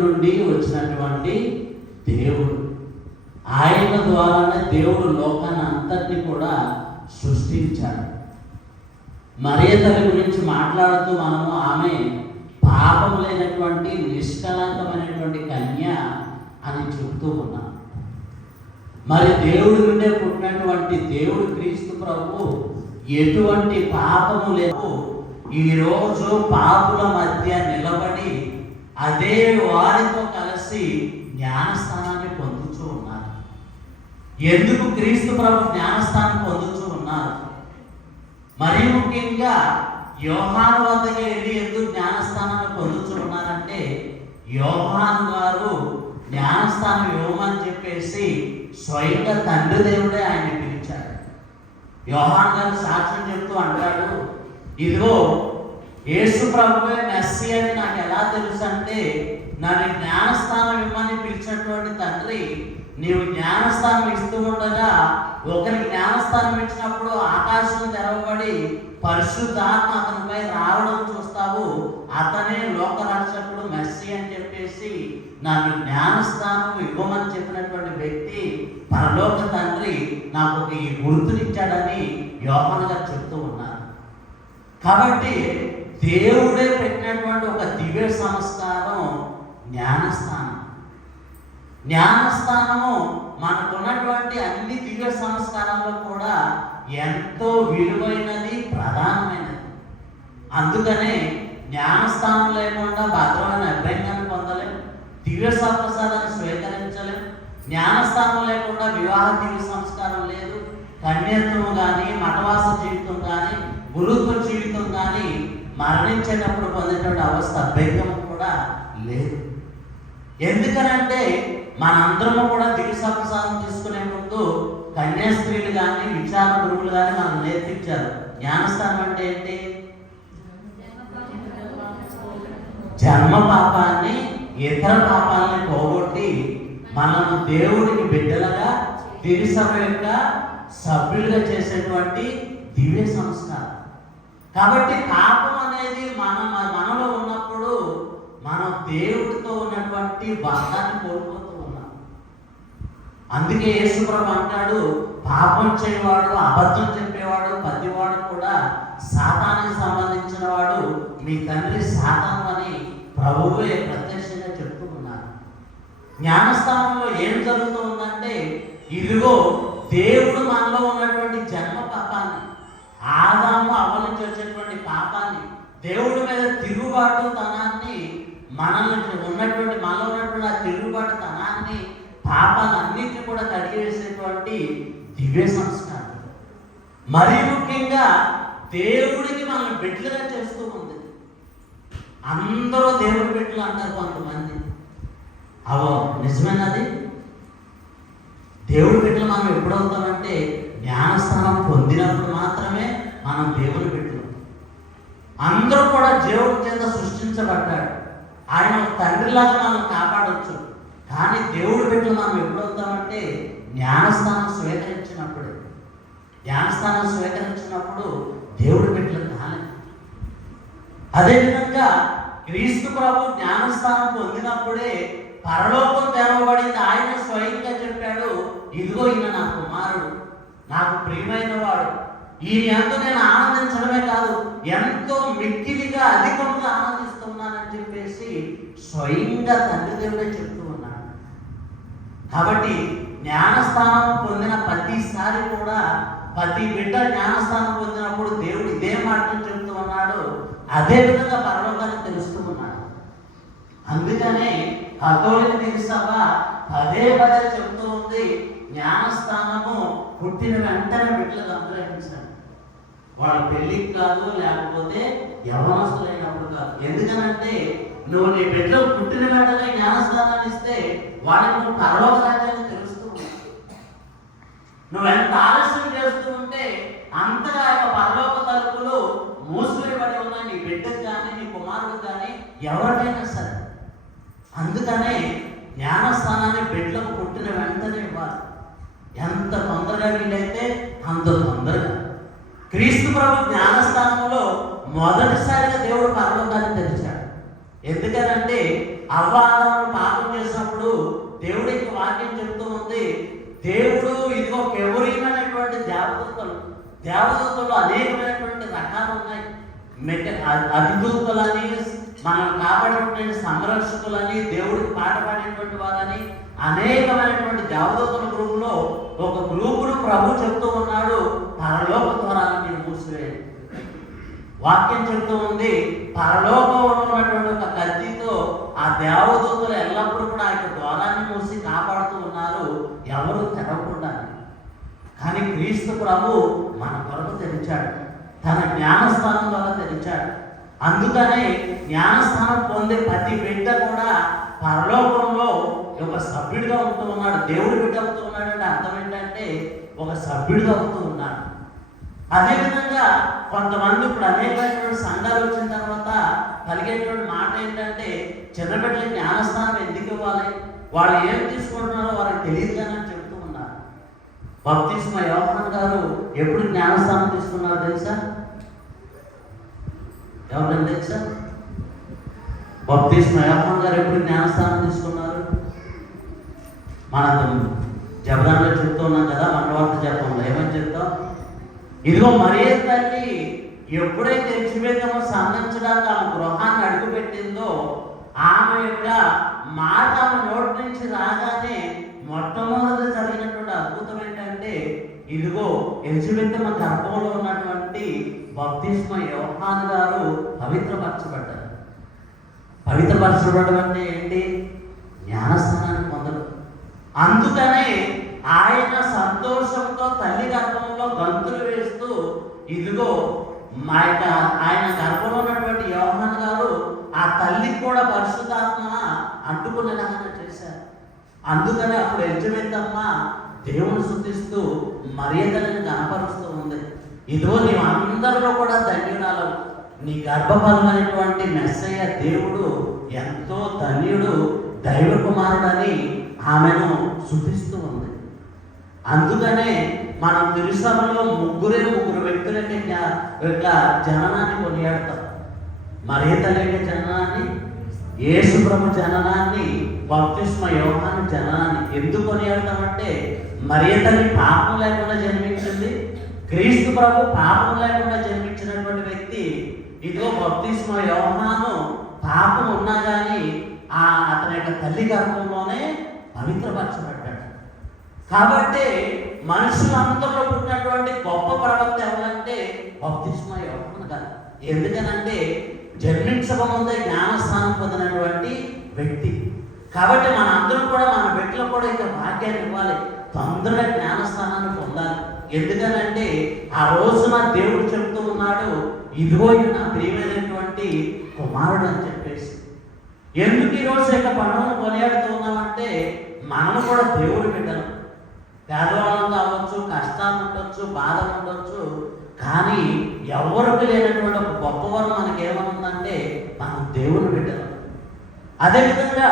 నుండి వచ్చినటువంటి దేవుడు. ఆయన ద్వారానే దేవుడు లోకాన్ని అంతటిని కూడా సృష్టించాడు. మరియ తల్లి గురించి మాట్లాడుతూ మనము ఆమె పాపం లేనటువంటి నిష్కలంకమైనటువంటి కన్య అని చెప్తూ ఉన్నాం. మరి దేవుడి నుండే పుట్టినటువంటి దేవుడు క్రీస్తు ప్రభు ఎటువంటి పాపము లేదు. ఈరోజు పాపుల మధ్య నిలబడి అదే వారితో కలిసి జ్ఞానస్థానాన్ని పొందుతూ ఉన్నారు. ఎందుకు క్రీస్తు ప్రభు జ్ఞానస్థానం పొందుతూ ఉన్నారు? మరీ ముఖ్యంగా యోహాను వద్దకు వెళ్ళి ఎందుకు జ్ఞానస్థానాన్ని పొందుతూ ఉన్నారంటే, యోహాను గారు జ్ఞానస్థానం ఇవ్వమని చెప్పేసి స్వయంగా తండ్రి దేవుడే ఆయన పిలిచాడు. యోహాను గారు సాక్ష్యం చెప్తూ అంటాడు, ఇదిగో యేసు ప్రభువే మెస్సీ అని నాకు ఎలా తెలుసు అంటే, నన్ను జ్ఞానస్థానం ఇవ్వమని పిలిచినటువంటి తండ్రి నీవు జ్ఞానస్థానం ఇస్తూ ఉండగా ఒకరికి జ్ఞానస్థానం ఇచ్చినప్పుడు ఆకాశం తెరవబడి పరిశుద్ధాత్మ అతనిపై రావడం చూస్తావు, అతనే లోకరక్షకుడు మెస్సీ అని చెప్పేసి నన్ను జ్ఞానస్థానం ఇవ్వమని చెప్పినటువంటి వ్యక్తి పరలోక తండ్రి నాకు ఒక ఈ గుర్తునిచ్చాడని యోహాను గారు చెప్తూ ఉన్నారు. కాబట్టి దేవుడే పెట్టినటువంటి ఒక దివ్య సంస్కారం జ్ఞానస్థానం. జ్ఞానస్థానము మనకున్నటువంటి అన్ని దివ్య సంస్కారాల్లో కూడా ఎంతో విలువైనది, ప్రధానమైనది. అందుకనే జ్ఞానస్థానం లేకుండా భద్రమైన అభ్యంగాన్ని పొందలేం, దివ్య సప్రసాదాన్ని స్వీకరించలేం. జ్ఞానస్థానం లేకుండా వివాహ దివ్య సంస్కారం లేదు, కన్యత్వం కానీ, మఠవాస జీవితం కానీ, గురుత్వ జీవితం కానీ, మరణించేటప్పుడు పొందేటువంటి అవస్థ అభ్యంగం కూడా లేదు. ఎందుకనంటే మనందరము కూడా దివ్య సప్రసాదం తీసుకునే ముందు కన్యాస్త్రీలు కానీ, విచార గురువులు కానీ మనకు నేర్పించారు. జ్ఞానస్థానం అంటే ఏంటి? జన్మ పాపాన్ని, ఇతర పాపాలని పోగొట్టి మనము దేవుడికి బిడ్డలుగా, తిరుసభ యొక్క సభ్యులుగా చేసేటువంటి దివ్య సంస్కారం. కాబట్టి పాపం అనేది మనలో ఉన్నప్పుడు మనం దేవుడితో ఉన్నటువంటి బంధాన్ని కోల్పోతూ ఉన్నాం. అందుకే యేసుప్రభు అంటాడు, పాపం చేయవాడు, అబద్ధం చెప్పేవాడు, ప్రతివాడు కూడా సాతానికి సంబంధించిన వాడు, మీ తండ్రి సాతాను అని ప్రభువే ప్రత్యక్షంగా చెప్తూ ఉన్నారు. జ్ఞానస్థానంలో ఏం జరుగుతూ ఉందంటే, ఇదిగో దేవుడు మనలో ఉన్నటువంటి జన్మ పాపాన్ని, ఆదాము అవ్వ నుంచి వచ్చేటువంటి పాపాన్ని, దేవుడి మీద తిరుగుబాటు తనాన్ని, మనలో ఉన్నటువంటి ఆ తిరుగుబాటు తనాన్ని, పాపాలన్నింటినీ కూడా కడిగివేసేటువంటి దివ్య సంస్కారం. మరీ ముఖ్యంగా దేవుడికి మనం బిడ్డలుగా చేస్తూ ఉంది. అందరూ దేవుడి బిడ్డలు అంటారు కొంతమంది. అవో నిజమేనది. దేవుడి బిడ్డలు మనం ఎప్పుడవుతామంటే జ్ఞానస్థానం పొందినప్పుడు మాత్రమే మనం దేవుని బిడ్డలు. అందరూ కూడా దేవుడి చేత సృష్టించబడ్డాడు. ఆయన తండ్రిలాగా మనం కాపాడవచ్చు. కానీ దేవుడి బిడ్డలు మనం ఎప్పుడవుతామంటే జ్ఞానస్థానం స్వీకరించినప్పుడే. జ్ఞానస్థానం స్వీకరించినప్పుడు దేవుడి బిడ్డలు కాలేదు. అదేవిధంగా క్రీస్తు ప్రభు జ్ఞానస్థానం పొందినప్పుడే పరలోకం తెరవబడింది. ఆయన స్వయంగా చెప్పాడు, ఇదిగో ఈయన నా కుమారుడు, నాకు ప్రియమైన వాడు, ఈయన ఎంతో నేను ఆనందించడమే కాదు, ఎంతో మిక్కిలిగా అధికంగా ఆనందిస్తున్నానని చెప్పేసి స్వయంగా తండ్రి దేవుడే చెప్తూ ఉన్నాడు. కాబట్టి జ్ఞానస్థానం పొందిన ప్రతిసారి కూడా ప్రతి బిడ్డ జ్ఞానస్థానం పొందినప్పుడు దేవుడు ఇదే మాటలు చెప్తూ ఉన్నాడు. అదేవిధంగా పరలోకాన్ని తెలుస్తూ ఉన్నాడు. అందుకనే కథోలిక తిరుసభ పదే పదే చెప్తూ ఉంది, జ్ఞానస్థానము పుట్టిన వెంటనే బిడ్డలకు అనుగ్రహించాలి. వాళ్ళ పెళ్ళికి కాదు, లేకపోతే యవనస్తులైనప్పుడు కాదు. ఎందుకనంటే నువ్వు నీ బిడ్డలు పుట్టిన వెంటనే జ్ఞానస్థానాన్ని ఇస్తే వాడికి నువ్వు పరలోక రాజ్యాన్ని తెలుస్తూ ఉన్నావు. నువ్వు ఎంత ఆలస్యం చేస్తూ ఉంటే అంతగా యొక్క పరలోక తలుపులు మూసివేయబడి ఉన్నాయి నీ బిడ్డకు కానీ, నీ కుమారుడు కానీ, ఎవరికైనా సరే. అందుకనే జ్ఞానస్థానాన్ని బిడ్డలకు పుట్టిన వెంటనే ఇవ్వాలి. ఎంత తొందరగా వీలైతే అంత తొందరగా. క్రీస్తు ప్రభు జ్ఞానస్థానంలో మొదటిసారిగా దేవుడు పరలోకాన్ని తెరిచాడు. ఎందుకనంటే అవ్వాదములు పాపం చేసినప్పుడు దేవుడి యొక్క వాక్యం చెప్తూ ఉంది, దేవుడు ఇదిగో కెవరీమైనటువంటి దేవదూతలు అనేకమైనటువంటి రకాలు ఉన్నాయి. అధిదూతలని, మనం కాపాడేటువంటి సంరక్షకులని, దేవుడికి పాట పాడేటువంటి వారని అనేకమైనటువంటి దేవదూతల గ్రూపులో ఒక గ్రూపును ప్రభు చెప్తూ ఉన్నాడు, పరలోక ద్వారాలను మీరు మూసివేయండి. వాక్యం చెప్తూ ఉంది, పరలోకంలో ఉన్నటువంటి ఒక కత్తితో ఆ దేవదూతలు ఎల్లప్పుడూ కూడా ఆ యొక్క ద్వారాన్ని మూసి కాపాడుతూ ఉన్నారు, ఎవరు తెరవకుండా. కానీ క్రీస్తు ప్రభు మన కొరకు తెరిచాడు, తన జ్ఞానస్థానం ద్వారా తెరిచాడు. అందుకనే జ్ఞానస్థానం పొందే ప్రతి బిడ్డ కూడా పరలోకంలో ఒక సభ్యుడిగా ఉంటూ ఉన్నాడు. దేవుడు బిడ్డ అవుతూ ఉన్నాడు అంటే అర్థం ఏంటంటే ఒక సభ్యుడిగా అవుతూ ఉన్నాడు. అదేవిధంగా కొంతమంది ఇప్పుడు అనేకమైనటువంటి సంఘాలు వచ్చిన తర్వాత కలిగేటువంటి మాట ఏంటంటే, చిన్న బిడ్డలకి జ్ఞానస్థానం ఎందుకు ఇవ్వాలి, వాళ్ళు ఏం తీసుకుంటున్నారో వారికి తెలియదు అని చెప్తూ ఉన్నారు. బాప్తిస్మ యోహాన్ గారు ఎప్పుడు జ్ఞానస్థానం తీసుకున్నారో తెలుసా? ఎవరైనా తెలుసా? బాప్తిస్మ యోహాన్ గారు ఎప్పుడు జ్ఞానస్థానం తీసుకున్నారు? మనం జబరాన్లో చెప్తూ ఉన్నాం కదా, మండవార్త జపంలో ఏమని చెప్తాం? ఇదిగో మరియ తల్లి ఎప్పుడైతే ఎలిజబెత్ సంధించడానికి ఆమె గృహాన్ని అడుగుపెట్టిందో, ఆమె యొక్క మాట ఆమె నోటి నుంచి రాగానే మొట్టమొదటి జరిగినటువంటి అద్భుతం ఏంటంటే, ఇదిగో ఎలిజబెత్ గర్భంలో ఉన్నటువంటి బాప్తిస్మ యోహాన్ గారు పవిత్రపరచబడ్డారు. పవిత్రపరచబడడం అంటే ఏంటి? జ్ఞానస్థానాన్ని పొందడం. అందుకనే ఆయన సంతోషంతో తల్లి గర్భంలో గంతులు వేస్తూ, ఇదిగో మా యొక్క ఆయన గర్భంలో ఉన్నటువంటి యోహాన్ గారు ఆ తల్లికి కూడా పరిశుద్ధాత్మ అంటుకునేలాగా చేశారు. అందుకని అప్పుడు ఎలిజబెత్ అమ్మ దేవుని స్తుతిస్తూ మరియ తల్లిని కనపరుస్తూ ఉంది, ఇదిగో నీవు అందరిలో కూడా ధన్యురాలు, నీ గర్భఫలమైనటువంటి మెస్సయ్య దేవుడు ఎంతో ధన్యుడు, దైవ కుమారుడని ఆమెను స్తుతిస్తూ ఉంది. అందుకనే మనం తిరుసభలో ముగ్గురు వ్యక్తులకి యొక్క జననాన్ని కొనియాడతాం. మరియ తల్లి యొక్క జననాన్ని, యేసు ప్రభు జననాన్ని, బాప్తిస్మ యోహాను జననాన్ని ఎందుకు కొనియాడతామంటే, మరియ తల్లి పాపం లేకుండా జన్మించింది, క్రీస్తు ప్రభు పాపం లేకుండా జన్మించినటువంటి వ్యక్తి. ఇదిగో బాప్తిస్మ యోహాను పాపం ఉన్నా కానీ అతని యొక్క తల్లి గర్భంలోనే పవిత్రపరచబడ్డాడు. కాబట్టి మనుషులందరిలో పుట్టినటువంటి గొప్ప ప్రవక్త ఎవరంటే బాప్తిస్మ యోహాను గారు. ఎందుకనంటే జన్మించకముందే జ్ఞానస్థానం పొందినటువంటి వ్యక్తి. కాబట్టి మనందరం కూడా మన బిడ్డలు కూడా ఇక భాగ్యాన్ని ఇవ్వాలి, తొందరగా జ్ఞానస్థానాన్ని పొందాలి. ఎందుకనంటే ఆ రోజున దేవుడు చెప్తూ ఉన్నాడు, ఇదిగో నా ప్రియమైనటువంటి కుమారుడు అని చెప్పేసి. ఎందుకు ఈరోజు యొక్క పండుగను కొనియాడుతూ ఉన్నామంటే, మనము కూడా దేవుడు బిడ్డలు. పేదవాళ్ళం కావచ్చు, కష్టాలు ఉండొచ్చు, బాధలు ఉండొచ్చు, కానీ ఎవరికి లేనటువంటి ఒక గొప్పవరం మనకి ఏమనుందంటే మనం దేవుని బిడ్డలు. అదేవిధంగా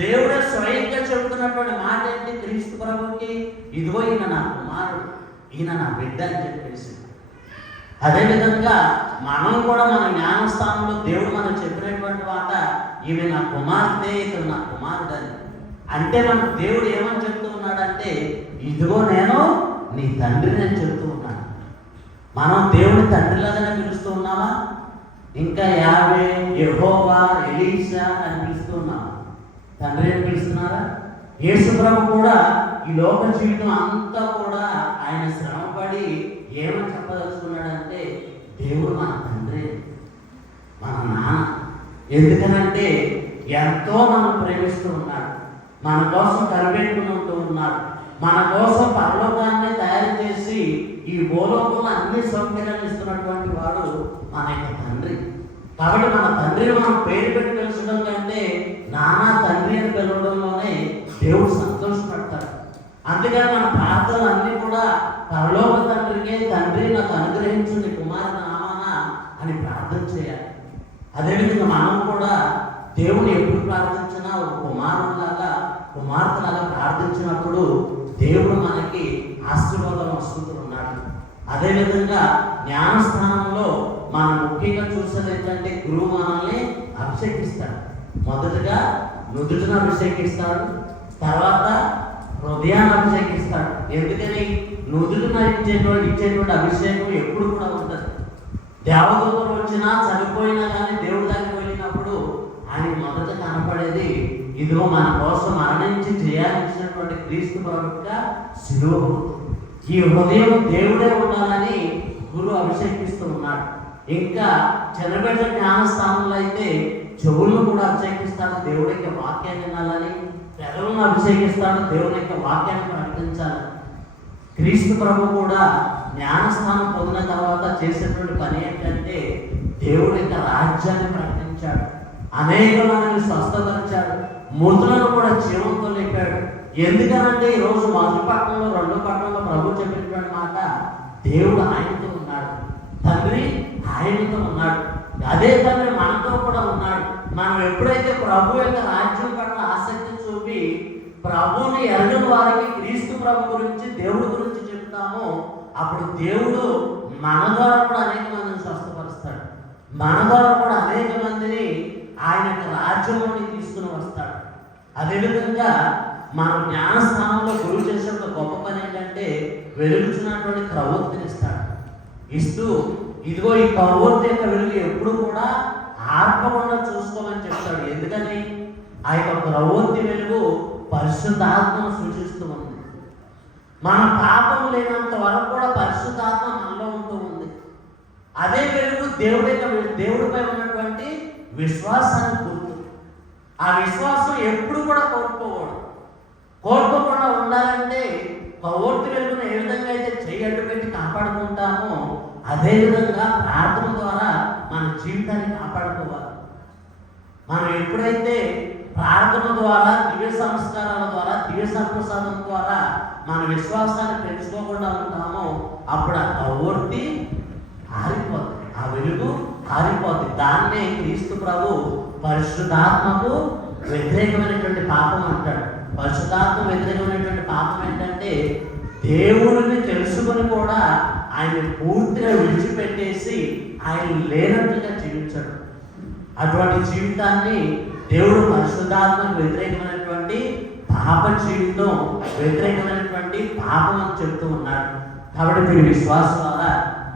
దేవుడే స్వయంగా చెబుతున్నటువంటి మాట ఏంటి క్రీస్తు ప్రభుకి? ఇదిగో ఈయన నా కుమారుడు, ఈయన నా బిడ్డ అని చెప్పేసి. అదేవిధంగా మనం కూడా మన జ్ఞానస్థానంలో దేవుడు మనం చెప్పినటువంటి మాట, ఈమె నా కుమార్తె, ఇతను నా కుమారుడు అని. అంటే మన దేవుడు ఏమని చెప్తూ ఉన్నాడంటే, ఇదిగో నేను నీ తండ్రిని అని చెప్తూ ఉన్నాను. మనం దేవుని తండ్రిలాగానే పిలుస్తూ ఉన్నామా? ఇంకా యావే, యెహోవా, ఎలీషా అని పిలుస్తూ ఉన్నామా? తండ్రి అని పిలుస్తున్నారా? యేసు ప్రభు కూడా ఈ లోక జీవితం అంతా కూడా ఆయన శ్రమపడి ఏమని చెప్పదలుచుకున్నాడంటే, దేవుడు మన తండ్రి, మన నాన్న. ఎందుకనంటే ఎంతో మనం ప్రేమిస్తూ ఉన్నాడు, మన కోసం కనిపెట్టుకుని ఉంటూ ఉన్నాడు, మన కోసం పరలోకాన్ని తయారు చేసి ఈ భూలోకంలో అన్ని సౌకర్యాలు ఇస్తున్నటువంటి వాడు మన యొక్క తండ్రి. కాబట్టి మన తండ్రిని మనం పేరు పెట్టి పిలుచడం కంటే నానా తండ్రి అని పిలవడంలోనే దేవుడు సంతోషపడతాడు. అందుకని మన ప్రార్థనలు అన్నీ కూడా పరలోక తండ్రికే, తండ్రి నాకు అనుగ్రహించింది కుమారుని నామాన అని ప్రార్థన చేయాలి. అదేవిధంగా మనం కూడా దేవుని ఎప్పుడు ప్రార్థించినా ఒక కుమారులాగా, కుమార్తెలాగా ప్రార్థించినప్పుడు దేవుడు మనకి ఆశీర్వాదం వస్తూ ఉన్నాడు. అదేవిధంగా జ్ఞానస్థానంలో మనం ముఖ్యంగా చూసేది ఏంటంటే గురువు మనల్ని అభిషేకిస్తాడు. మొదటగా నుదుటిని అభిషేకిస్తాడు, తర్వాత హృదయాన్ని అభిషేకిస్తాడు. ఎందుకని? నుదుటిన ఇచ్చేటువంటి అభిషేకం ఎప్పుడు కూడా ఉంటుంది. దేవదూతలు వచ్చినా చనిపోయినా కానీ దేవుడి దగ్గరికి వెళ్ళినప్పుడు ఆయన మొదట కనపడేది ఇదిగో మన కోసం మరణించి చేయాల్సినటువంటి క్రీస్తు ప్రభువుగా శిలువ. ఈ హృదయం దేవుడే ఉండాలని గురువు అభిషేకిస్తూ ఉన్నాడు. ఇంకా చిన్నబిడ్డ జ్ఞానస్థానంలో అయితే చెవులను కూడా అభిషేకిస్తాడు, దేవుడి యొక్క వాక్యాన్ని వినాలని. పెదవులను అభిషేకిస్తాడు, దేవుని యొక్క వాక్యాన్ని ప్రకటించాలి. క్రీస్తు ప్రభు కూడా జ్ఞానస్థానం పొందిన తర్వాత చేసేటువంటి పని ఏంటంటే దేవుడి యొక్క రాజ్యాన్ని ప్రకటించాడు, అనేక మందిని స్వస్థపరిచాడు, మృతులను కూడా జీవంతో లేపాడు. ఎందుకనంటే ఈరోజు మొదటి పట్టణంలో రెండో పట్టణంలో ప్రభు చెప్పినటువంటి మాట, దేవుడు ఆయనతో ఉన్నాడు, తండ్రి ఆయనతో ఉన్నాడు, అదే తండ్రి మనతో కూడా ఉన్నాడు. మనం ఎప్పుడైతే ప్రభు యొక్క రాజ్యం పట్ల ఆసక్తి చూపి ప్రభువుని ఎరగని వారికి క్రీస్తు ప్రభు గురించి దేవుడి గురించి చెప్తామో అప్పుడు దేవుడు మన ద్వారా కూడా అనేక మందిని స్వస్థపరుస్తాడు, మన ద్వారా కూడా అనేక మందిని ఆయన యొక్క రాజ్యంలోకి తీసుకుని వస్తాడు. అదేవిధంగా మన జ్ఞానస్థానంలో గురువు చేసేటువంటి గొప్ప పని ఏంటంటే వెలుగుచున్నటువంటి ప్రవృత్తిని ఇస్తాడు. ఇస్తూ ఇదిగో ఈ ప్రవృత్తి యొక్క వెలుగు ఎప్పుడు కూడా ఆర్పకుండా చూసుకోమని చెప్తాడు. ఎందుకని? ఆ యొక్క ప్రవృత్తి వెలుగు పరిశుద్ధాత్మను సూచిస్తూ ఉంది. మన పాపం లేనంత వరకు కూడా పరిశుద్ధాత్మ మనలో ఉంటూ ఉంది. అదే వెలుగు దేవుడిపై ఉన్నటువంటి విశ్వాసాన్ని గుర్తు. ఆ విశ్వాసం ఎప్పుడు కూడా కోల్పోకుండా ఉండాలంటే ప్రవృత్తి వెలుగును ఏ విధంగా అయితే చేయట్టు పెట్టి కాపాడుకుంటామో అదేవిధంగా ప్రార్థన ద్వారా మన జీవితాన్ని కాపాడుకోవాలి. మనం ఎప్పుడైతే ప్రార్థన ద్వారా, దివ్య సంస్కారాల ద్వారా, దివ్య సంప్రసాదం ద్వారా మన విశ్వాసాన్ని పెంచుకోకుండా ఉంటామో అప్పుడు ఆ ప్రవృత్తి ఆరిపోతుంది, ఆ వెలుగు ఆరిపోతుంది. దాన్నే క్రీస్తు ప్రభు పరిశుద్ధాత్మకు వ్యతిరేకమైనటువంటి పాపం అంటాడు. పరిశుద్ధాత్మ వ్యతిరేకమైనటువంటి పాపం ఏంటంటే దేవుడిని తెలుసుకుని కూడా ఆయన పూర్తిగా విడిచిపెట్టేసి ఆయన లేనట్లుగా జీవించాడు. అటువంటి జీవితాన్ని దేవుడు పరిశుద్ధాత్మకు వ్యతిరేకమైనటువంటి పాప జీవితం, వ్యతిరేకమైనటువంటి పాపం అని చెప్తూ ఉన్నాడు. కాబట్టి మీరు విశ్వాసం వల్ల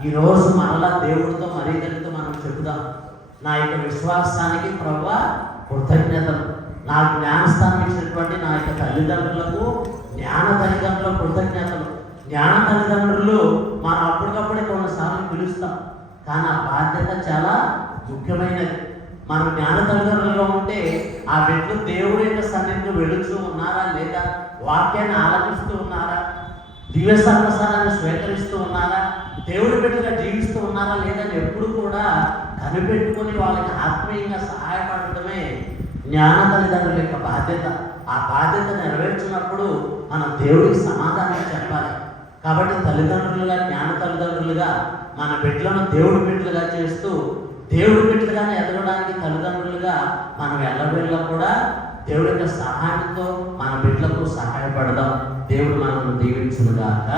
ఈరోజు మనలా దేవుడితో మరీదరితో మనం చెబుదాం, నా యొక్క విశ్వాసానికి ప్రభువా కృతజ్ఞతలు, నాకు జ్ఞానస్థానం ఇచ్చినటువంటి నా యొక్క తల్లిదండ్రులకు, జ్ఞాన తల్లిదండ్రులకు కృతజ్ఞతలు. జ్ఞాన తల్లిదండ్రులు మనం అప్పటికప్పుడే కొన్నిసార్లు పిలుస్తాం, కానీ ఆ బాధ్యత చాలా ముఖ్యమైనది. మనం జ్ఞాన తల్లిదండ్రులలో ఉంటే ఆ బిడ్డలు దేవుడి యొక్క సన్నిధిని వెళుతూ ఉన్నారా లేదా, వాక్యాన్ని ఆలపిస్తూ ఉన్నారా, దివ్య సర్వసారాన్ని స్వీకరిస్తూ ఉన్నారా, దేవుడి బిడ్డగా జీవిస్తూ ఉన్నారా లేదని ఎప్పుడు కూడా కనిపెట్టుకుని వాళ్ళకి ఆత్మీయంగా సహాయపడటమే జ్ఞాన తల్లిదండ్రుల యొక్క బాధ్యత. ఆ బాధ్యత నెరవేర్చినప్పుడు మనం దేవుడికి సమాధానం చెప్పాలి. కాబట్టి తల్లిదండ్రులుగా, జ్ఞాన తల్లిదండ్రులుగా మన బిడ్డలను దేవుడి బిడ్డలుగా చేస్తూ దేవుడి బిడ్డలుగానే ఎదగడానికి తల్లిదండ్రులుగా మనం ఎల్లవేళ్ళ కూడా దేవుడి యొక్క సహాయంతో మన బిడ్డలకు సహాయపడదాం. దేవుడు మనల్ని దీవించునుగాక.